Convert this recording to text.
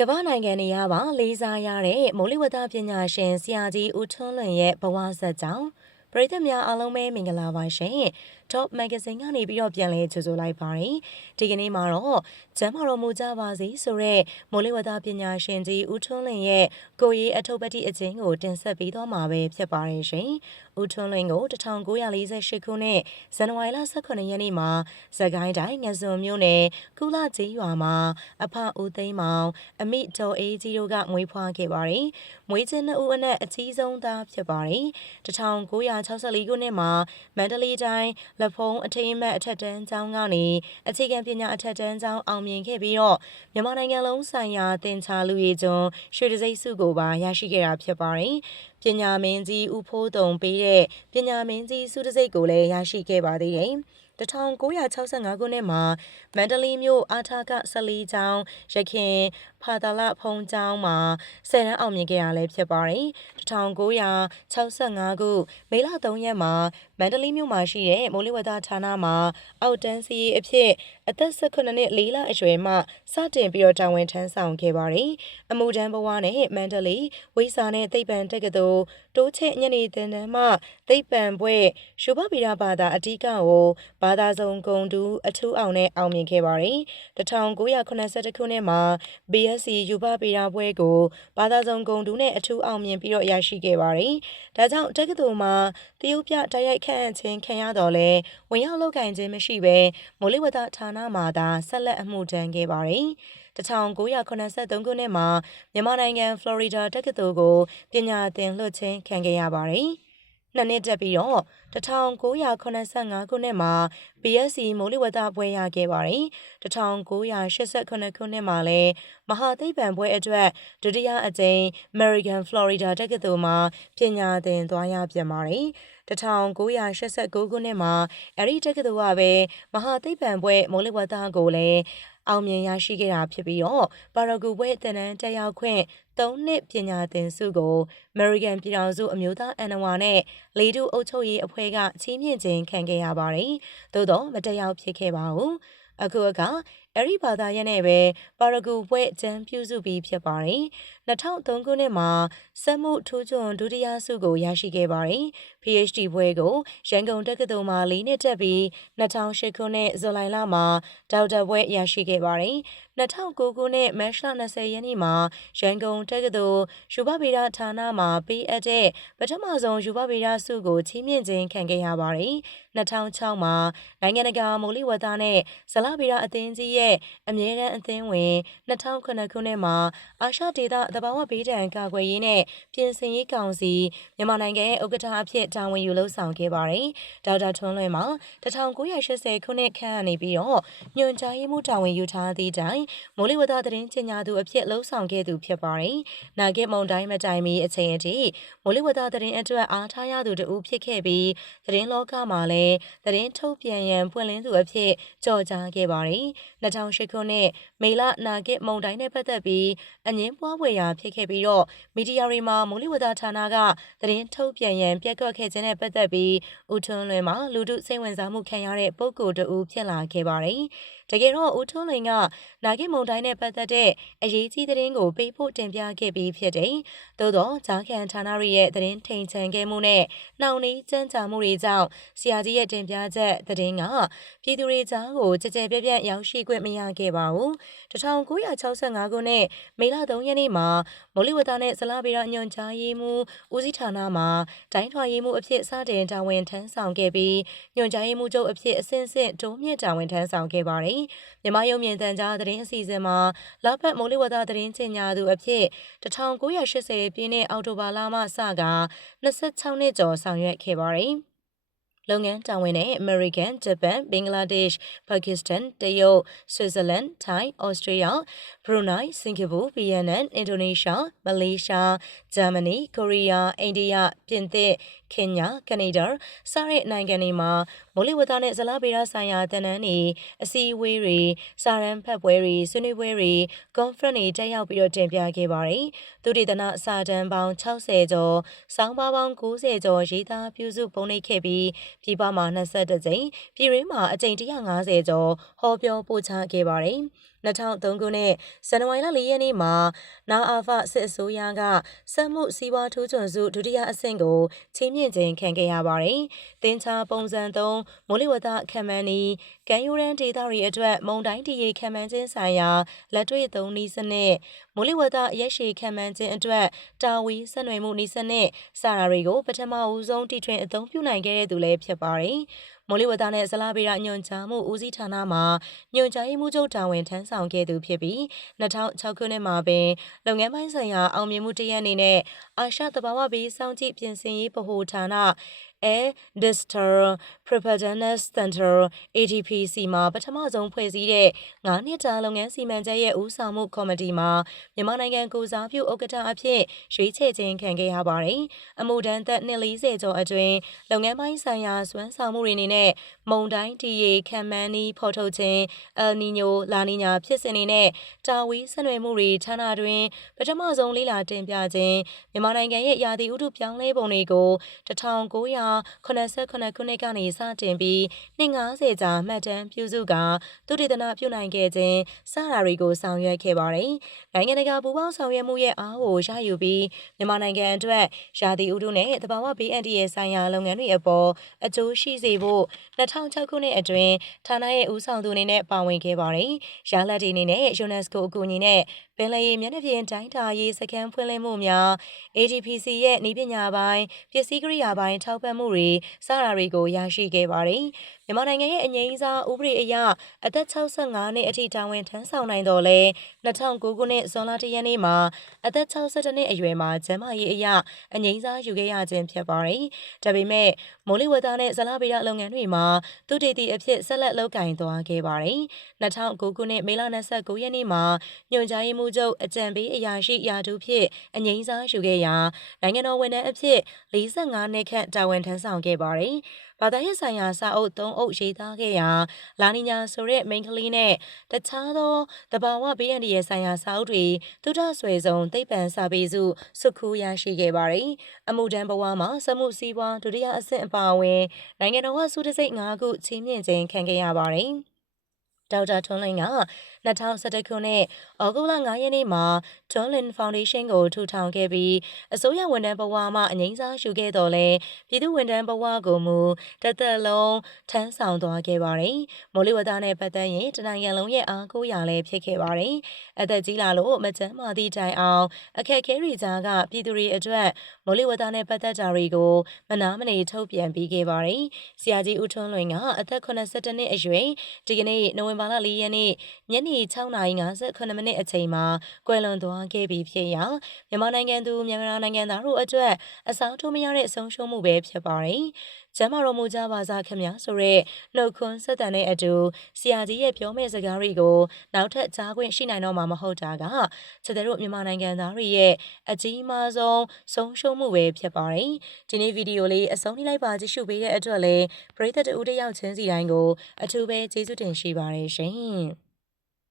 ကမ္ဘာနိုင်ငံနေရပါလေးစားရတဲ့မိုးလေဝသပညာရှင်ဆရာကြီးဦးထွန်းလွင်ရဲ့ဘဝဇာတ်ကြောင့် ပရိသတ်များအားလုံးပဲမင်္ဂလာပါရှင် Top Magazine ကနေပြီးတော့ပြန်လည်ကြိုဆိုလိုက်ပါတယ်ဒီကနေ့မှာတော့ကျမ်းမာတော်မူကြပါစေဆိုတဲ့မိုးလေဝသပညာရှင်ကြီးဦးထွန်းလွင်ရဲ့ကိုရေးအထုပ်ပတိအချင်းကိုတင်ဆက်ပေးသွားမှာပဲဖြစ်ပါတယ်ရှင်ဦးထွန်းလွင်ကို1948ခုနှစ်ဇန်နဝါရီလ18ရက်နေ့မှာစကိုင်းတိုင်းငစွန်မြို့နယ်ကုလကြီးရွာမှာအဖဦးသိန်းမောင် အမိဒေါ်အေးကြီးတို့ကမွေးဖွားခဲ့ပါတယ်။မွေးချင်းနှစ်ဦးအနက်အကြီးဆုံးသားဖြစ်ပါတယ်။1964ခုနှစ်မှာမန္တလေးတိုင်းလက်ဖုံးအထင်းမဲ့အထက်တန်းကျောင်းကနေအခြေခံပညာအထက်တန်းကျောင်းအောင်မြင်ခဲ့ပြီးတော့မြန်မာနိုင်ငံလုံးဆိုင်ရာတင်ချာလူရည်ကျွန်းရွှေတစိမ့်စုကိုပါရရှိခဲ့တာဖြစ်ပါတယ်။ပညာမင်းကြီးဦးဖိုးတုံပေးတဲ့ပညာမင်းကြီးစုတစိတ်ကိုလည်းရရှိခဲ့ပါသေးတယ်။ 1965ခုနှစ်မှာမန္တလေးမြို့အာထာက14ကျောင်းရခင်ဖာသာလဖုံကျောင်းမှာဆယ်တန်းအောင်မြင်ခဲ့ရလဲဖြစ်ပါတယ်1965ခုမေလ3ရက်မှာမန္တလေးမြို့မှာရှိတဲ့မိုးလေဝသဌာနမှာအောက်တန်းစီအဖြစ်အသက်18နှစ်၄လအရွယ်မှစတင်ပြီးတော့တာဝန်ထမ်းဆောင်ခဲ့ပါတယ်အမှုတန်းဘဝနဲ့မန္တလေးဝိစာနဲ့သိပ္ပံတက္ကသိုလ်တိုးချဲ့ညနေသင်တန်းမှသိပ္ပံဘွဲ့ရှုဘဗီရဘာသာအဓိကကိုဘာသာစုံဂုံတူအထူးအောင်နဲ့အောင်မြင်ခဲ့ပါတယ်1981ခုနှစ်မှာ BSc ယူဘဗီရဘွဲ့ကိုဘာသာစုံဂုံတူနဲ့အထူးအောင်မြင်ပြီးတော့ရရှိခဲ့ပါတယ်ဒါကြောင့်တက္ကသိုလ်မှာတရုတ်ပြတိုက်ရိုက်ခန့်အပ်ခြင်းခံရတော့လဲဝင်ရောက်လုပ်ကင်ခြင်းမရှိဘဲမိုးလေဝသဌာနမှာသာဆက်လက်အမှုထမ်းခဲ့ပါတယ်1983ခုနှစ်မှာမြန်မာနိုင်ငံဖလော်ရီဒါတက္ကသိုလ်ကိုပညာသင်လွှတ်ခြင်းခံခဲ့ရပါတယ်။ နှစ်နှစ်တက်ပြီးတော့1985ခုနှစ်မှာ BSc မိုးလေဝသဘွဲရခဲ့ပါတယ်1988ခုနှစ်မှာလည်းမဟာသိပ္ပံဘွဲအတွက်ဒုတိယအကြိမ် American Florida တက္ကသိုလ်မှာပညာသင်သွားရပြန်ပါတယ်1989ခုနှစ်မှာအဲ့ဒီတက္ကသိုလ်ကပဲမဟာသိပ္ပံဘွဲမိုးလေဝသကိုလည်း အောင်မြင်ရရှိခဲ့တာဖြစ်ပြီးတော့ပါရဂူဘွဲ့တန်တန်းတက်ရောက်ခွင့်၃နှစ်ပညာသင်ဆုကို American ပြည်ထောင်စုအမျိုးသားအန်နဝါနဲ့လေတုအုပ်ချုပ်ရေးအဖွဲ့ကချီးမြှင့်ခြင်းခံခဲ့ရပါတယ်။သို့တော့မတက်ရောက်ဖြစ်ခဲ့ပါဘူး။အခုအခါ အဲ့ဒီဘာသာရပ်နဲ့ပဲပါရဂူပွဲအကျန်းပြုစုပြီးဖြစ်ပါတယ်။2003ခုနှစ်မှာစက်မှုထူးချွန်ဒုတိယဆုကိုရရှိခဲ့ပါတယ်။ PhD ဘွဲကိုရန်ကုန်တက္ကသိုလ်မှာ၄နှစ်တက်ပြီး2008ခုနှစ်ဇူလိုင်လမှာဒေါက်တာဘွဲရရှိခဲ့ပါတယ်။2009ခုနှစ်မတ်လ20ရက်နေ့မှာရန်ကုန်တက္ကသိုလ်ယူပဗေဒဌာနမှာပေးအပ်တဲ့ပထမဆုံးယူပဗေဒဆုကိုချီးမြှင့်ခြင်းခံခဲ့ရပါတယ်။2006မှာနိုင်ငံတကာမိုးလေဝသနဲ့ဇလဗေဒအသင်းကြီးရဲ့အမြဲတမ်းအသင်းဝင်2009ခုနှစ်မှာအာရှဒေသသဘာဝဘေးဒဏ်ကာကွယ်ရေးနဲ့ပြင်ဆင်ရေးကောင်စီမြန်မာနိုင်ငံရဲ့ဥက္ကဋ္ဌအဖြစ်တာဝန်ယူလှုပ်ဆောင်ခဲ့ပါတယ်။ဒေါက်တာထွန်းလွင်မှာ1980ခုနှစ်ခန့်ကနေပြီးတော့ညွန်ကြားရေးမှူးတာဝန်ယူထားသည့်တိုင်မိုးလေဝသသတင်းကြေညာသူအဖြစ်လှုပ်ဆောင်ခဲ့သူဖြစ်ပါတယ်။နာဂစ်မုန်တိုင်းမတိုင်မီအချိန်အထိမိုးလေဝသသတင်းအတွက်အားထားရသူတဦးဖြစ်ခဲ့ပြီးသတင်းလောကမှာလည်းသတင်းထုတ်ပြန်ရန်ဖွင့်လင်းသူအဖြစ်ကြော်ကြားခဲ့ပါတယ်။2008ခုနှစ်မေလနာဂစ်မုန်တိုင်းနဲ့ပတ်သက်ပြီးအငင်းပွားဖွယ်ရာဖြစ်ခဲ့ပြီးတော့မီဒီယာတွေမှာမိုးလေဝသဌာနကသတင်းထုတ်ပြန်ရန်ပြက်ကွက်ခဲ့ခြင်းနဲ့ပတ်သက်ပြီးဦးထွန်းလွင်မှာလူထုစိတ်ဝင်စားမှုခံရတဲ့ပုံကိုယ်တူဖြစ်လာခဲ့ပါတယ်။ တကယ်တော့ဦးထွန်းလွင်ကနာဂိမုံတိုင်းနဲ့ပတ်သက်တဲ့အရေးကြီးသတင်းကိုပေးဖို့တင်ပြခဲ့ပြီးဖြစ်တယ်။သို့တော့ဂျာခံဌာနရဲ့သတင်းထိန်ချန်ခဲ့မှုနဲ့နှောင့်နှေးကြမ်းကြာမှုတွေကြောင့်ဆရာကြီးရဲ့တင်ပြချက်သတင်းကပြည်သူတွေကြားကိုကြကြပြပြရောက်ရှိခွင့်မရခဲ့ပါဘူး။1965ခုနှစ်မေလ3ရက်နေ့မှာမိုးလေဝသနဲ့ဇလဗေဒညွန်ကြားရေးမှူးဦးစီးဌာနမှာတိုင်းထွာရေးမှူးအဖြစ်စတင်တာဝန်ထမ်းဆောင်ခဲ့ပြီးညွန်ကြားရေးမှူးချုပ်အဖြစ်အဆင့်ဆင့်တိုးမြင့်တာဝန်ထမ်းဆောင်ခဲ့ပါတယ်။မြန်မာရုံမြင့်တန်ကြားသတင်းအစီအစဉ်မှာလပတ်မိုးလေဝသသတင်းချင်ညာသူအဖြစ်1980ပြည့်နှစ်အောက်တိုဘာလမှစက26နှစ်ကျော်ဆောင်ရွက်ခဲ့ပါတယ်။ လုပ်ငန်းတာဝန်နဲ့ American, Japan, Bangladesh, Pakistan, တရုတ် Switzerland, Thai, Australia, Brunei, Singapore, Vietnam, Indonesia, Malaysia, Germany, Korea, India, ပြင်သစ် Kenya, Canada စတဲ့နိုင်ငံတွေမှာမိုးလေဝသနဲ့ဇလဗေဒဆိုင်ရာတန်တန်းတွေအစည်းအဝေးတွေစာရန်ဖတ်ပွဲတွေဆွေးနွေးပွဲတွေ conference တွေတက်ရောက်ပြီးတော့တင်ပြခဲ့ပါတယ်။သူတေသနစာတမ်းပေါင်း60ကျော်စောင်းပါပေါင်း90ကျော်ရေးသားပြုစုပုံနှိပ်ခဲ့ပြီး ပြည်ပမှာ22ကြိမ်ပြည်ရင်းမှာအကြိမ်150ကျော်ဟောပြောပို့ချခဲ့ပါတယ်။ 2003ခုနှစ်ဇန်နဝါရီလ4ရက်နေ့မှာနာအာဖစစ်အစိုးရကစက်မှုစီးပွားထူးချွန်စုဒုတိယအဆင့်ကိုချီးမြှင့်ခြင်းခံခဲ့ရပါတယ်။တင်ချာပုံစံ3မိုးလေဝသခံမှန်းနည်းကံယူရန်ဒေတာတွေအတွက်မုံတိုင်းတရေခံမှန်းခြင်းဆိုင်ရာလက်တွေ့သုံးနည်းစနစ်မိုးလေဝသရက်ရှည်ခံမှန်းခြင်းအတွက်တာဝီဆက်နွယ်မှုနည်းစနစ်စတာတွေကိုပထမဦးဆုံးတီထွင်အသုံးပြုနိုင်ခဲ့တဲ့သူလည်းဖြစ်ပါတယ်။ မိုးလေဝသနဲ့ဇလဗေဒညွှန်ကြားမှုဦးစီးဌာနမှညွှန်ကြားရေးမှူးချုပ်တာဝန်ထမ်းဆောင်ခဲ့သူဖြစ်ပြီး2006ခုနှစ်မှာပင်လုပ်ငန်းပိုင်းဆိုင်ရာအောင်မြင်မှုတစ်ရပ်အနေနဲ့ အာရှသဘာဝဘေးစောင့်ကြည့်ပြင်ဆင်ရေးဗဟိုဌာန Air Disaster Preparedness Center ADPC မှာပထမဆုံးဖွဲ့စည်းတဲ့9နှစ်တာလုပ်ငန်းစီမံချက်ရဲ့ဦးဆောင်မှုကော်မတီမှာမြန်မာနိုင်ငံကိုစားပြုဥက္ကဋ္ဌအဖြစ်ရွေးချယ်ခြင်းခံခဲ့ရပါတယ်။အမှုတန်းသက်240ကျော်အတွင်းလုပ်ငန်းပိုင်းဆိုင်ရာစွမ်းဆောင်မှုတွေအနေနဲ့မုံတိုင်းတီရီခံမှန်းနီးဖော်ထုတ်ခြင်းအယ်နီညိုလာနီညာဖြစ်စဉ်တွေနဲ့တာဝီဆက်နွယ်မှုတွေဌာနတွင်ပထမဆုံးလေ့လာတင်ပြခြင်းမြန်မာနိုင်ငံရဲ့ရာသီဥတုပြောင်းလဲပုံတွေကို1900 89ခုနှစ်ကနေစတင်ပြီး250ကြာမှတ်တမ်းပြုစုကာသုတေသနပြုနိုင်ခဲ့ခြင်းစတာတွေကိုဆောင်ရွက်ခဲ့ပါတယ်။နိုင်ငံတကာပူးပေါင်းဆောင်ရွက်မှုရဲ့အားကိုရယူပြီးမြန်မာနိုင်ငံအတွက်ရာသီဥတုနဲ့သဘာဝဘေးအန္တရာယ်ဆိုင်ရာလုပ်ငန်းတွေအပေါ်အကျိုးရှိစေဖို့2006ခုနှစ်အတွင်းဌာနရဲ့ဦးဆောင်သူအနေနဲ့ပါဝင်ခဲ့ပါတယ်။ရလဒ်တွေအနေနဲ့ UNESCO အကူအညီနဲ့ ပင်လယ်ရေမျက်နှာပြင်တိုင်းတာရေးစကန်ဖွင့်လှစ်မှုများ AGPC ရဲ့နည်းပညာပိုင်းပစ္စည်းကိရိယာပိုင်းထောက်ပံ့မှုတွေစတာတွေကိုရရှိခဲ့ပါတယ်။မြန်မာနိုင်ငံရဲ့အငြိမ်းစားဥပဒေအရအသက်65နှစ်အထိတာဝန်ထမ်းဆောင်နိုင်တော်လဲ2009ခုနှစ်ဇွန်လ1ရက်နေ့မှာအသက်62နှစ်အရွယ်မှာကျန်းမာရေးအရအငြိမ်းစားယူခဲ့ရခြင်းဖြစ်ပါတယ်။ဒါပေမဲ့ မိုးလေဝသနဲ့ဇလဗေဒလုပ်ငန်းတွေမှာသူတည်တည်အဖြစ်ဆက်လက်လုပ်ကင်သွားခဲ့ပါတယ်။2009ခုနှစ်မေလ29ရက်နေ့မှာညွှန်ကြားရေးမှူးချုပ်အကြံပေးအရာရှိရာထူးဖြင့်အငြိမ်းစားယူခဲ့ရာနိုင်ငံတော်ဝန်ထမ်းအဖြစ်45နှစ်ခန့်တာဝန်ထမ်းဆောင်ခဲ့ပါတယ်။ ဘာသာရေးဆိုင်ရာစာအုပ်၃အုပ်ရေးသားခဲ့ရာလာနီညာဆိုတဲ့မိန်းကလေးနဲ့တခြားသောတဘာဝဘေးအန္တရာယ်ဆိုင်ရာစာအုပ်တွေသုဒဆွေဆုံးသိပ္ပံစာပေစုစုခူးရရှိခဲ့ပါတယ်။အမှုတန်းဘဝမှာစမှုစည်းပွားဒုတိယအဆင့်အပါအဝင်နိုင်ငံတော်ကစုတစိတ်၅ခုချီးမြှင့်ခြင်းခံခဲ့ရပါတယ်။ ဒေါက်တာထွန်းလင်းက2011ခုနှစ်ဩဂုတ်လ9ရက်နေ့မှာ Tunlin Foundation ကိုထူထောင်ခဲ့ပြီးအစိုးရဝန်ထမ်းဘဝမှအငိမ့်စားရှုခဲ့တော်လဲပြည်သူဝန်ထမ်းဘဝကိုမူတသက်လုံးထမ်းဆောင်သွားခဲ့ပါတယ်။မိုးလေဝသနဲ့ပတ်သက်ရင်တနိုင်ငံလုံးရဲ့အားကိုးရာလည်းဖြစ်ခဲ့ပါတယ်။အသက်ကြီးလာလို့မကျန်းမာသည့်တိုင်အောင်အခက်အခဲတွေကြားကပြည်သူတွေအတွက်မိုးလေဝသနဲ့ပတ်သက်တာတွေကိုမနာမနေထုတ်ပြန်ပေးခဲ့ပါတယ်။ဆရာကြီးဦးထွန်းလွင်ကအသက်82နှစ်အရွယ်ဒီကနေ့နိုဝင်ဘာလ4ရက်နေ့ညနေ6:58မိနစ်အချိန်မှာကွယ်လွန်သွားခဲ့ပြီဖြစ်ရာမြန်မာနိုင်ငံသူမြန်မာနိုင်ငံသားတို့အတွက်အစားထိုးမရတဲ့ဆုံးရှုံးမှုပဲဖြစ်ပါတယ်။ ကျမ်းမာတော်မူကြပါစားခင်ဗျာဆိုရက်နှုတ်ခွန်းဆက်တန်တဲ့အတူဆရာကြီးရဲ့ပြောမယ့်စကားတွေကိုနောက်ထပ်ကြားခွင့်ရှိနိုင်တော့မှာမဟုတ်တာကကျတဲ့တို့မြန်မာနိုင်ငံသားတွေရဲ့အကြီးမားဆုံးဆုံးရှုံးမှုပဲဖြစ်ပါတယ်။ဒီနေ့ဗီဒီယိုလေးအဆုံးထိလိုက်ပါကြည့်ရှုပေးတဲ့အတွက်လည်းပရိသတ်တူတယောက်ချင်းစီတိုင်းကိုအထူးပဲကျေးဇူးတင်ရှိပါတယ်ရှင်။